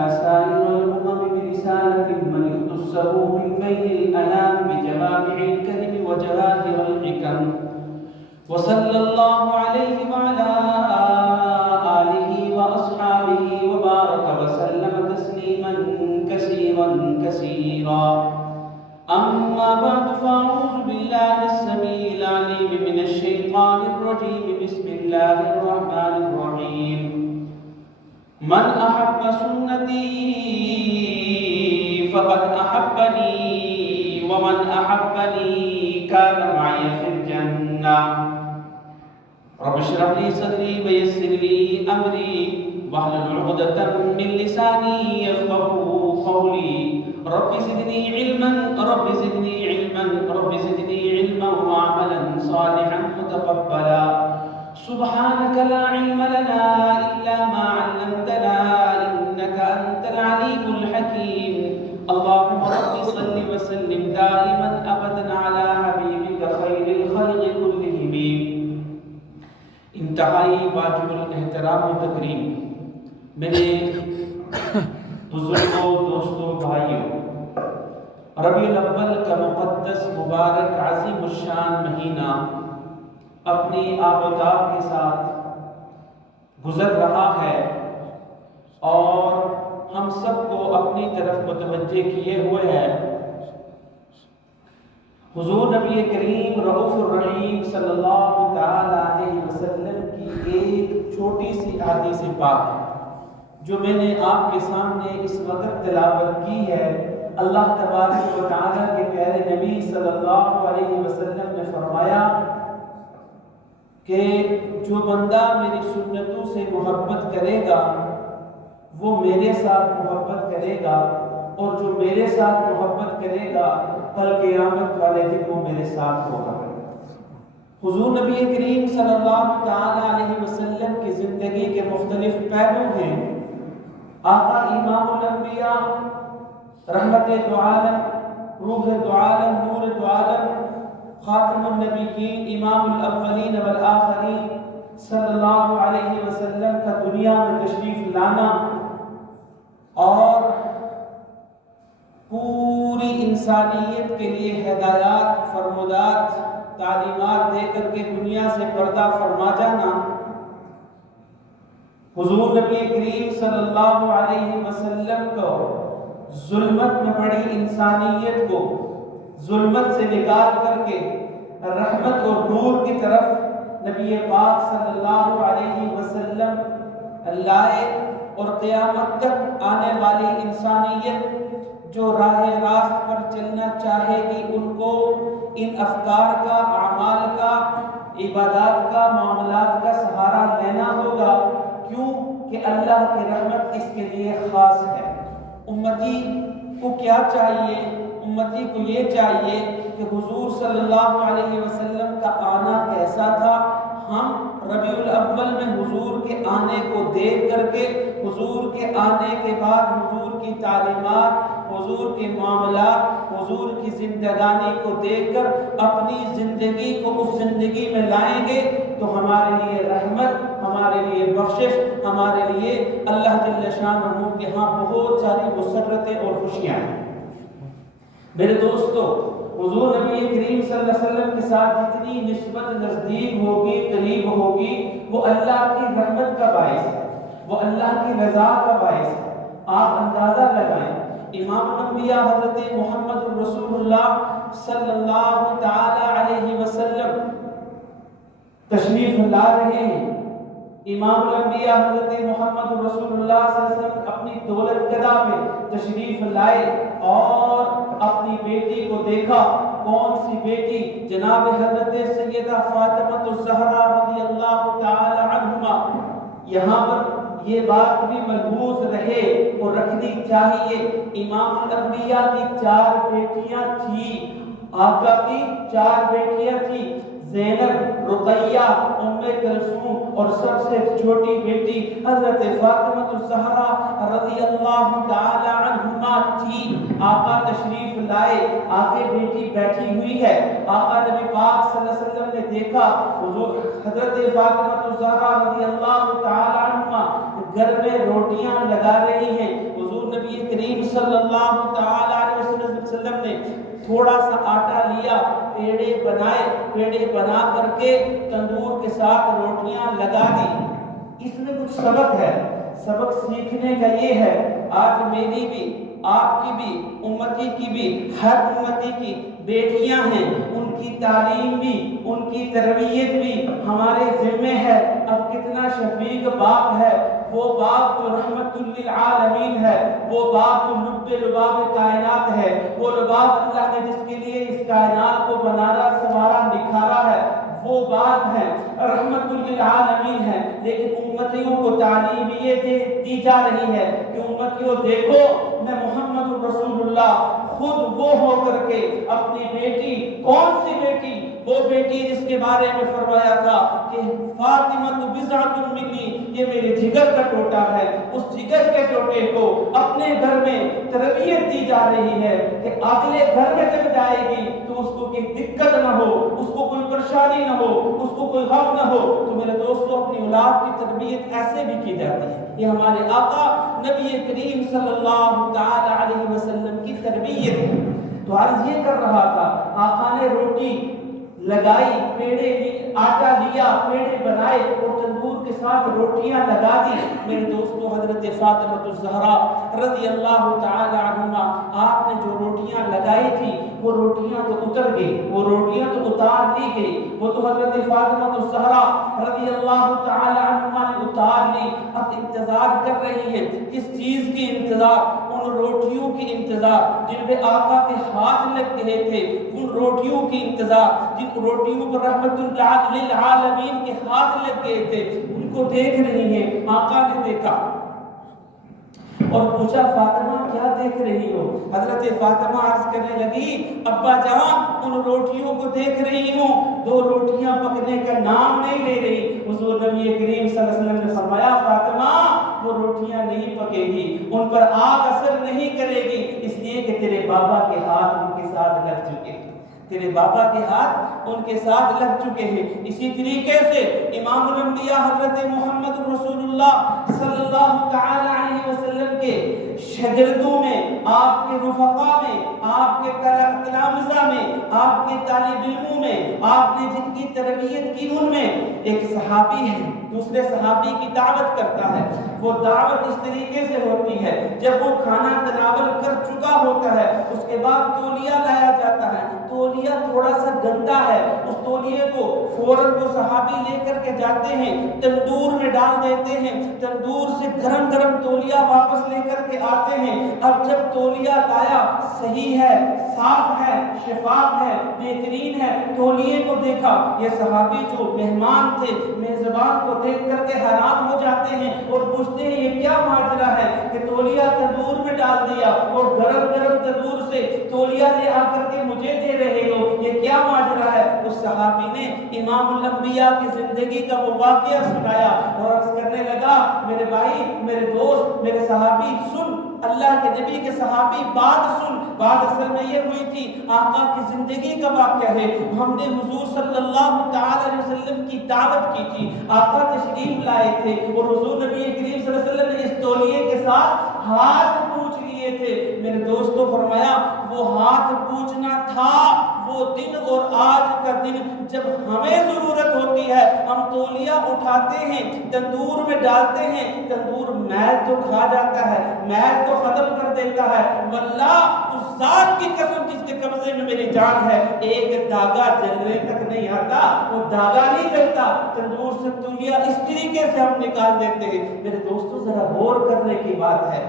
يا سائر الأمم برسالة من اختصه من بين الأنام بجوامع الكلم وجواهر الحكم وصلى الله عليه وعلى آله وأصحابه وبارك وسلم تسليما كثيرا كثيرا أما بعد فأعوذ بالله السميع العليم من الشيطان الرجيم بسم الله الرحمن الرحيم من أحب سنتي فقد أحبني ومن أحبني كان معي في الجنة رب اشرح لي صدري ويسر لي أمري واحلل عقدة من لساني يفقهوا قولي رب زدني علما رب زدني علما رب زدني علما وعملا صالحا متقبلا سبحانك لا علم لنا إلا ما علمتنا إنك أنت العليم الحكيم اللهم رب صل وسلم دائما أبدا على حبيبك خير الخلق كلهم انتہائی واجب الاحترام و تکریم میرے بزرگوں دوستوں بھائیوں، ربیع الاول کا مقدس مبارک عظیم الشان مہینہ اپنی آب و تاب کے ساتھ گزر رہا ہے اور ہم سب کو اپنی طرف متوجہ کیے ہوئے ہیں۔ حضور نبی کریم رؤوف الرحیم صلی اللہ تعالی علیہ وسلم کی ایک چھوٹی سی حدیث پاک جو میں نے آپ کے سامنے اس وقت تلاوت کی ہے، اللہ تبارک و تعالی کے پیارے نبی صلی اللہ علیہ وسلم نے فرمایا کہ جو بندہ میری سنتوں سے محبت کرے گا وہ میرے ساتھ محبت کرے گا، اور جو میرے ساتھ محبت کرے گا کل قیامت والے دن وہ میرے ساتھ ہوگا۔ حضور نبی کریم صلی اللہ تعالی علیہ وسلم کی زندگی کے مختلف پہلو ہیں۔ آقا امام الانبیاء، رحمت دو عالم، روح دو عالم، نور دو عالم، خاتم النبیین، امام الاولین والآخرین صلی اللہ علیہ وسلم کا دنیا میں تشریف لانا اور پوری انسانیت کے لیے ہدایات، فرمودات، تعلیمات دے کر کے دنیا سے پردہ فرما جانا، حضور نبی کریم صلی اللہ علیہ وسلم کو ظلمت میں پڑی انسانیت کو ظلمت سے نکال کر کے رحمت اور نور کی طرف نبی پاک صلی اللہ علیہ وسلم لائے، اور قیامت تک آنے والی انسانیت جو راہ راست پر چلنا چاہے گی ان کو ان افکار کا، اعمال کا، عبادات کا، معاملات کا سہارا لینا ہوگا۔ کیوں کہ اللہ کی رحمت اس کے لیے خاص ہے۔ امتی کو کیا چاہیے؟ امتی کو یہ چاہیے کہ حضور صلی اللہ علیہ وسلم کا آنا کیسا تھا، ہم ربیع الاول میں حضور کے آنے کو دیکھ کر کے، حضور کے آنے کے بعد حضور کی تعلیمات، حضور کے معاملات، حضور کی زندگانی کو دیکھ کر اپنی زندگی کو اس زندگی میں لائیں گے تو ہمارے لیے رحمت، ہمارے لیے بخشش، ہمارے لیے اللہ جل شانہ کے ہاں بہت ساری مسرتیں اور خوشیاں ہیں۔ میرے دوستو، حضور نبی کریم صلی اللہ علیہ وسلم کے ساتھ جتنی نسبت نزدیک ہوگی، قریب ہوگی، وہ اللہ کی رحمت کا باعث ہے، وہ اللہ کی رضا کا باعث ہے۔ آپ اندازہ لگائیں، امام الانبیاء حضرت محمد رسول اللہ صلی اللہ تعالی علیہ وسلم تشریف لا رہے ہیں۔ امام الانبیاء حضرت محمد رسول اللہ صلی اللہ علیہ وسلم اپنی دولت گدا پہ تشریف لائے اور اپنی بیٹی کو دیکھا۔ کون سی بیٹی؟ جناب حضرت سیدہ فاطمہ الزہرا رضی اللہ تعالی عنہما۔ یہاں پر یہ بات بھی ملحوظ رہے اور رکھنی چاہیے، امام الانبیاء کی 4 بیٹیاں تھیں، آقا کی 4 بیٹیاں تھیں، زینب، رقیہ، ام کلثوم اور سب سے چھوٹی بیٹی حضرت فاطمہ الزہرا رضی اللہ تعالی عنہما تھی۔ آقا تشریف لائے، آگے بیٹی بیٹھی ہوئی ہے، آقا نبی پاک صلی اللہ علیہ وسلم نے دیکھا حضور حضرت فاطمہ الزہرا رضی اللہ تعالی عنہما گھر میں روٹیاں لگا رہی ہیں۔ حضور صلی اللہ تعالی علیہ وسلم نے تھوڑا سا آٹا لیا، پیڑے بنائے، پیڑے بنا کر کے تندور کے ساتھ روٹیاں لگا دی۔ اس میں کچھ سبق ہے، سبق سیکھنے کا یہ ہے، آج میری بھی، آپ کی بھی، امتی کی بھی، ہر امتی کی بیٹیاں ہیں، ان کی تعلیم بھی، ان کی تربیت بھی ہمارے ذمہ ہے۔ اب کتنا شفیق باپ ہے، وہ باپ جو رحمت للعالمین ہے، وہ باپ جو لب لباب کائنات ہے، وہ لباب اللہ نے جس کے لیے اس کائنات کو بنانا، سنوارا، نکھارا ہے، وہ باپ ہے، رحمت للعالمین ہے۔ لیکن امتیوں کو تعلیم یہ دی جا رہی ہے کہ امتیوں دیکھو، میں محمد رسول اللہ خود وہ ہو کر کے اپنی بیٹی، کون سی بیٹی؟ وہ بیٹی جس کے بارے میں فرمایا تھا کہ فاطمہ بضعۃ منی، یہ میرے جگر کا ٹوٹا ہے، اس جگر کے ٹوٹے کو اپنے گھر میں تربیت دی جا رہی ہے کہ اگلے گھر میں جب جائے گی تو اس کو کوئی دقت نہ ہو، اس کو کوئی پریشانی نہ ہو، اس کو کوئی غم نہ ہو۔ تو میرے دوستو، اپنی اولاد کی تربیت ایسے بھی کی جاتی ہے۔ یہ ہمارے آقا نبی کریم صلی اللہ تعالی علیہ وسلم کی تربیت ہے۔ تو عرض یہ کر رہا تھا، آقا نے روٹی لگائی، پیڑے آٹا لیا، پیڑے بنائے اور تندور کے ساتھ روٹیاں لگا دی۔ میرے دوستو، حضرت فاطمہ الزہرا رضی اللہ تعالی عنہا، آپ نے جو روٹیاں لگائی تھی وہ روٹیاں تو اتر گئی، وہ روٹیاں تو اتار لی گئی، وہ تو حضرت فاطمہ الزہرا رضی اللہ تعالی عنہا نے اتار لی۔ اب انتظار کر رہی ہے، کس چیز کی انتظار؟ ان روٹیوں کی انتظار جن پہ آقا کے ہاتھ لگ گئے تھے، ان روٹیوں کی انتظار جن روٹیوں پر رحمت للعالمین کے ہاتھ لگ گئے تھے، ان کو دیکھ رہی ہیں۔ آقا نے دیکھا اور پوچھا، فاطمہ کیا دیکھ رہی ہو؟ حضرت فاطمہ عرض کرنے لگی، ابا جان ان روٹیوں کو دیکھ رہی ہوں، دو روٹیاں پکنے کا نام نہیں لے رہی۔ حضور نبی کریم صلی اللہ علیہ وسلم نے فرمایا، فاطمہ وہ روٹیاں نہیں پکے گی، ان پر آگ اثر نہیں کرے گی، اس لیے کہ تیرے بابا کے ہاتھ ان کے ساتھ لگ چکے ہیں، تیرے بابا کے ہاتھ ان کے ساتھ لگ چکے ہیں۔ اسی طریقے سے امام الانبیاء حضرت محمد رسول اللہ صلی اللہ تعالی علیہ وسلم کے شاگردوں میں، آپ کے رفقا میں، آپ کے تلامذہ میں، آپ کے طالب علموں میں، آپ نے جن کی تربیت کی، ان میں ایک صحابی ہے، دوسرے صحابی کی دعوت کرتا ہے۔ وہ دعوت اس طریقے سے ہوتی ہے، جب وہ کھانا تناول کر چکا ہوتا ہے، اس کے بعد تولیہ لایا جاتا ہے۔ تولیہ تھوڑا سا گندا ہے، اس تولیے کو فوراً وہ صحابی لے کر کے جاتے ہیں، تندور میں ڈال دیتے ہیں، تندور سے گرم گرم تولیہ واپس لے کر کے آتے ہیں۔ اب جب تولیہ لایا، صحیح ہے، صاف ہے، شفاف ہے، بہترین ہے، تولیے کو دیکھا، یہ صحابی جو مہمان تھے، میزبان کو دیکھ کر کے حیران ہو جاتے ہیں اور پوچھتے ہیں، یہ کیا ماجرا ہے کہ تولیہ تندور میں ڈال دیا اور گرم گرم تندور سے تولیہ لے آ کر کے مجھے دے رہے ہو، یہ کیا ماجرا ہے؟ اس صحابی نے امام الانبیاء کی زندگی کا وہ واقعہ سنایا اور عرض کرنے لگا، میرے بھائی، میرے دوست، میرے صحابی، سن، اللہ کے نبی کے صحابی، بات سن۔ بات اصل میں یہ ہوئی تھی، آقا کی زندگی کا واقعہ ہے۔ ہم نے حضور صلی اللہ تعالی علیہ وسلم کی دعوت کی تھی، آقا تشریف لائے تھے اور حضور نبی کریم صلی اللہ علیہ وسلم نے اس تولیے کے ساتھ ہاتھ پوچھ لیے تھے۔ میرے دوستو، فرمایا وہ ہاتھ پوچھنا تھا وہ دن اور آج کا دن جب ہمیں ضرورت ہوتی ہے، ہم تولیہ اٹھاتے ہیں، تندور میں ڈالتے ہیں، تندور میل تو کھا جاتا ہے، میل تو ختم کر دیتا ہے، واللہ اس ذات کی قسم جس کے قبضے میں میری جان ہے، ایک دھاگا جلنے تک نہیں آتا، وہ دھاگا نہیں جلتا، تندور سے تولیہ اس طریقے سے ہم نکال دیتے ہیں۔ میرے دوستو، ذرا غور کرنے کی بات ہے،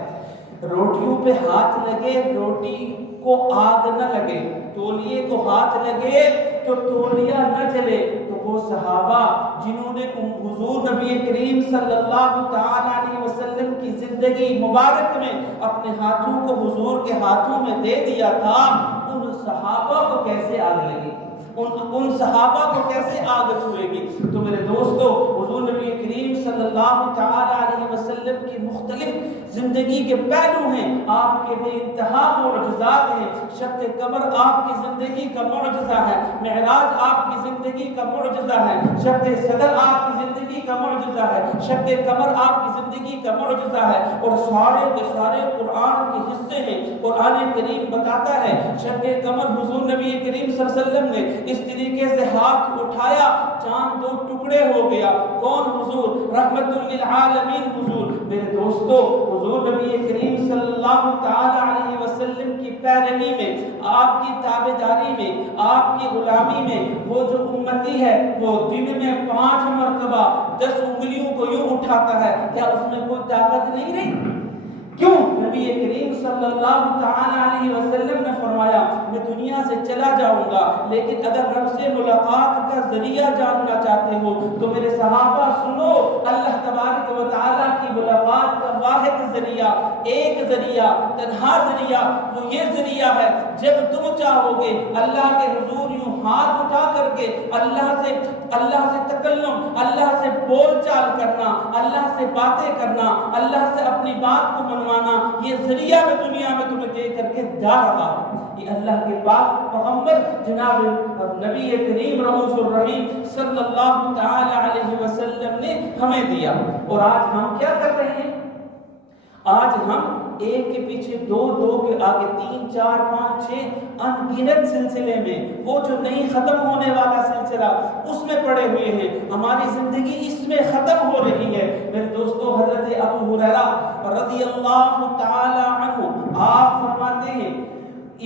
روٹیوں پہ ہاتھ لگے، روٹی کو آگ نہ لگے، تولیے کو ہاتھ لگے تو تولیہ نہ جلے۔ تو وہ صحابہ جنہوں نے حضور نبی کریم صلی اللہ تعالی علیہ وسلم کی زندگی مبارک میں اپنے ہاتھوں کو حضور کے ہاتھوں میں دے دیا تھا، ان صحابہ کو کیسے آگ لگی؟ ان صحابہ کو کیسے آگ چھوئے گی؟ تو میرے دوستو حضور نبی کریم صلی اللہ تعالی علیہ وسلم کی مختلف زندگی کے پہلو ہیں، آپ کے بے انتہا معجزات ہیں۔ شق قمر آپ کی زندگی کا معجزہ ہے، معراج آپ کی زندگی کا معجزہ ہے، شق صدر آپ کی زندگی کا معجزہ ہے، شق قمر آپ کی زندگی کا معجزہ ہے، اور سارے کے سارے قرآن کے حصے ہیں۔ قرآن کریم بتاتا ہے شق قمر حضور نبی کریم صلی اللہ علیہ وسلم نے اس طریقے سے ہاتھ اٹھایا، چاند 2 ٹکڑے ہو گیا۔ کون حضور؟ رحمت للعالمین حضور۔ میرے دوستو حضور نبی کریم صلی اللہ تعالی علیہ وسلم کی پیروی میں، آپ کی تابعداری میں، آپ کی غلامی میں، وہ جو امتی ہے وہ دن میں 5 مرتبہ 10 انگلیوں کو یوں اٹھاتا ہے، کیا اس میں کوئی طاقت نہیں رہی؟ کیوں؟ نبی کریم صلی اللہ تعالی علیہ وسلم نے فرمایا میں دنیا سے چلا جاؤں گا، لیکن اگر رب سے ملاقات کا ذریعہ جاننا چاہتے ہو تو میرے صحابہ سنو، اللہ تبارک و تعالی کی ملاقات کا واحد ذریعہ، ایک ذریعہ، تنہا ذریعہ، وہ یہ ذریعہ ہے جب تم چاہو گے اللہ کے حضور یوں ہاتھ اٹھا کر کے اللہ سے تکلم، اللہ سے بول چال کرنا، اللہ سے باتیں کرنا، اللہ سے اپنی بات کو منوانا، یہ ذریعہ میں دنیا میں تمہیں دے کر کے جا رہا ہوں۔ یہ اللہ کے پاک پیغمبر جناب نبی کریم رؤوف الرحیم صلی اللہ تعالی علیہ وسلم نے ہمیں دیا۔ اور آج ہم کیا کر رہے ہیں؟ آج ہم ایک کے پیچھے 2، 2 کے آگے 3، 4، 5، 6 انگنت سلسلے میں، وہ جو نہیں ختم ہونے والا سلسلہ اس میں پڑے ہوئے ہیں۔ ہماری زندگی اس میں ختم ہو رہی ہے۔ میرے دوستو حضرت ابو ہریرہ رضی اللہ تعالی عنہ آپ فرماتے ہیں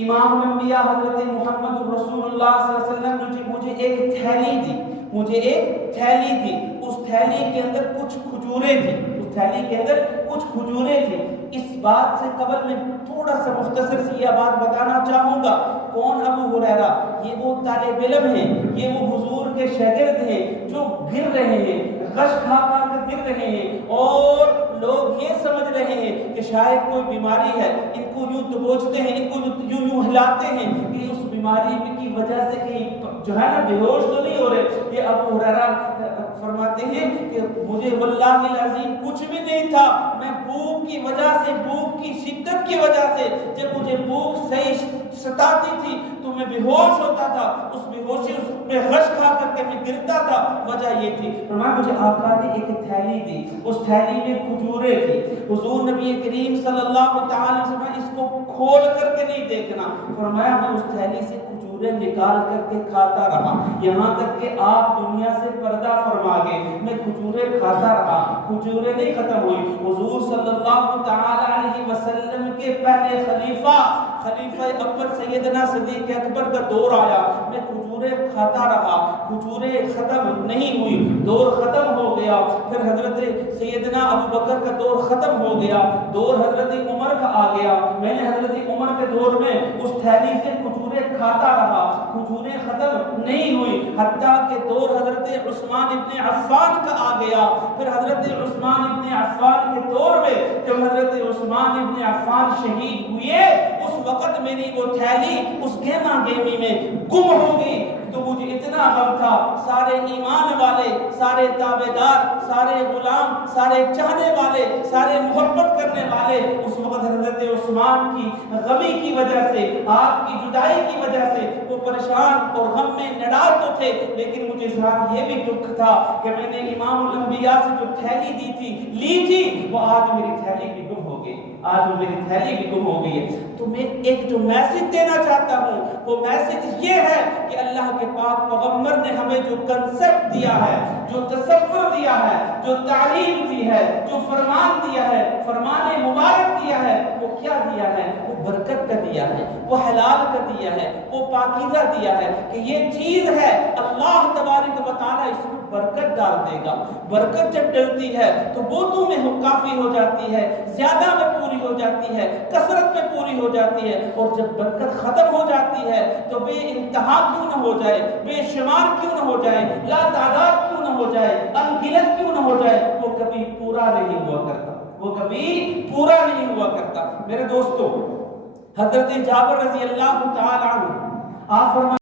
امام الانبیاء حضرت محمد رسول اللہ صلی اللہ علیہ وسلم نے مجھے ایک تھیلی دی، مجھے ایک تھیلی دی، اس تھیلی کے اندر کچھ کھجوریں تھیں، اس تھیلی کے اندر کچھ کھجوریں تھیں۔ اس بات سے قبل میں تھوڑا سا مختصر سی یہ بات بتانا چاہوں گا۔ کون ابو ہریرہ؟ یہ وہ طالب علم ہیں، یہ وہ حضور کے شاگرد ہیں جو گر رہے ہیں، غش کھا کھا کر گر رہے ہیں، اور لوگ یہ سمجھ رہے ہیں کہ شاید کوئی بیماری ہے، ان کو یوں دبوچتے ہیں، ان کو یوں ہلاتے ہیں کہ اس بیماری کی وجہ سے کہیں جو ہے نا بے ہوش تو نہیں ہو رہے۔ یہ ابو ہریرہ فرماتے ہیں کہ مجھے واللہ العظیم کچھ بھی نہیں تھا، میں بھوک کی وجہ سے، بھوک کی شدت کی وجہ سے، جب مجھے بھوک صحیح ستاتی تھی تو میں بے ہوش ہوتا تھا، اس بے ہوشی میں غش کھا کر کے میں گرتا تھا، وجہ یہ تھی۔ فرمایا مجھے آقا نے ایک تھیلی دی، اس تھیلی میں کھجوریں تھی۔ حضور نبی کریم صلی اللہ تعالی وسلم اس کو کھول کر کے نہیں دیکھنا، فرمایا میں اس تھیلی سے کھجوریں نکال کر کے کھاتا رہا، یہاں تک کہ آپ دنیا سے پردہ فرما گئے، میں کھجوریں کھاتا رہا، کھجوریں نہیں ختم ہوئی۔ حضور صلی اللہ تعالی علیہ وسلم کے پہلے خلیفہ اول سیدنا صدیق اکبر کا دور آیا، میں کھجوریں کھاتا رہا، کھجوریں ختم نہیں ہوئی، دور ختم ہو گیا۔ پھر حضرت سیدنا ابو بکر کا دور ختم ہو گیا، دور حضرت عمر کا آ گیا، میں نے حضرت عمر کے دور میں اس تھیلی سے کھجوریں کھاتا رہا، کھجوریں ختم نہیں ہوئی، حتیٰ کہ دور حضرت عثمان ابن عفان کا آ گیا۔ پھر حضرت عثمان ابن عفان کے دور میں جب حضرت عثمان ابن عفان شہید ہوئے، اس وقت میری وہ تھیلی اس گہما گہمی میں گم ہو گئی۔ تو مجھے اتنا غم تھا، سارے ایمان والے، سارے تابعدار، سارے غلام، سارے چاہنے والے، سارے محبت کرنے والے اس وقت حضرت عثمان کی غمی کی وجہ سے، آپ کی جدائی کی وجہ سے وہ پریشان اور غم میں نڈال تو تھے، لیکن مجھے ساتھ یہ بھی دکھ تھا کہ میں نے امام الانبیاء سے جو تھیلی لی تھی وہ آج میری تھیلی بھی گم ہو گئی، آج میری تھیلی بھی گم ہو گئی ہے۔ تو میں ایک جو میسج دینا چاہتا ہوں وہ میسج یہ ہے کہ اللہ کے پاک پیغمبر نے ہمیں جو کنسپٹ دیا ہے، جو تصور دیا ہے، جو تعلیم دی ہے، جو فرمان دیا ہے، فرمان مبارک دیا ہے، وہ کیا دیا ہے؟ وہ برکت کا دیا ہے، وہ حلال کا دیا ہے، وہ پاکیزہ دیا ہے کہ یہ چیز ہے، اللہ تبارک و تعالیٰ اس میں برکت ڈال دے گا۔ برکت جب ڈلتی ہے تو بوتوں میں کافی ہو جاتی ہے، زیادہ میں پوری ہو جاتی ہے، کثرت میں پوری ہو جاتی ہے، اور جب برکت ختم ہو جاتی ہے تو بے انتہا کیوں نہ ہو جائے، بے شمار کیوں نہ ہو جائے، لا تعداد کیوں نہ ہو جائے، انگنت کیوں نہ ہو جائے، وہ کبھی پورا نہیں ہوا کرتا، وہ کبھی پورا نہیں ہوا کرتا۔ میرے دوستو حضرت جابر رضی اللہ تعالی عنہ آپ فرمائیں